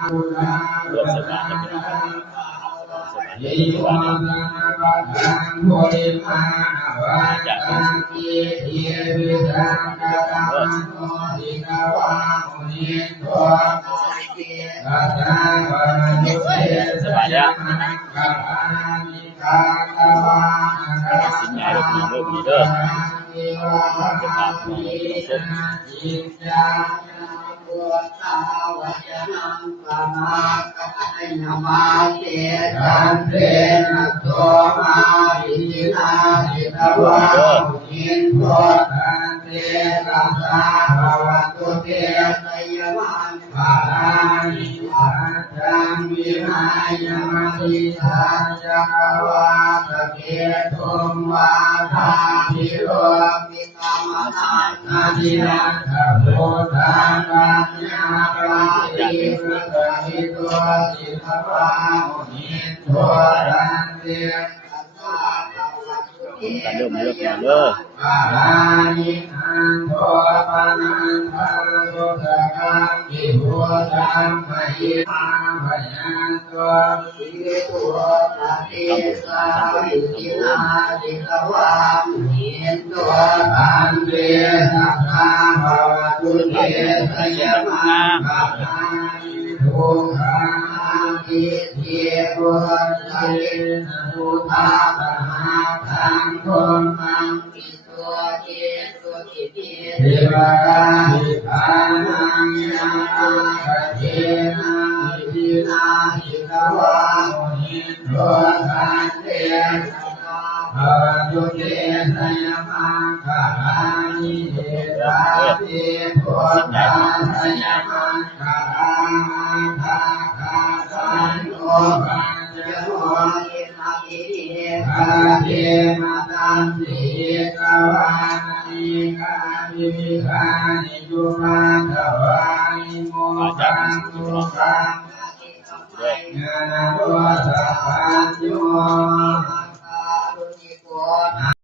รวมสบายกันเป็นสบายดีสบายจากสบายแล้วสินใหญ่เริ่มมีเด้อจะพาไปชมพุทธาวจนะปมากัปปะนามาเตตันเตนะโตมาอิทินาหิตวะหินโตตันเตนะสาภวตุเตสยวันปานิปัจจังวิหายมหิทาจักวาตะเกตุมวาทาภิโรมิตามนานาทินาทโพธาปัญญาราติปะหิตัวสิทวาหิตัวรันเตการเริ่มเลือกมาเด้อปานิอันโทปานันทาโตตะกังกิหัวตังมหิมาพยันตัวสิตัวปฏิสาวิทินาจิตวาหินตัวตันเตสัพพะภวตุเตสยมังปะทานิทุกขังอิทิปุจจลินพุทธาปะหาทังโทมังปิตัวเจตุกิติเทวะหิปานังยาคะเทนะหินาหิตวะหินโตตันเตภวตุเตสยมังคานิเทตาติพุทธาสยมังคาคาคาสันโตปัญจโมคาเทมาตันติกวานิกามิวิคานิจุมาทวานิโมกังตุกังญาณโตสัพพัญโย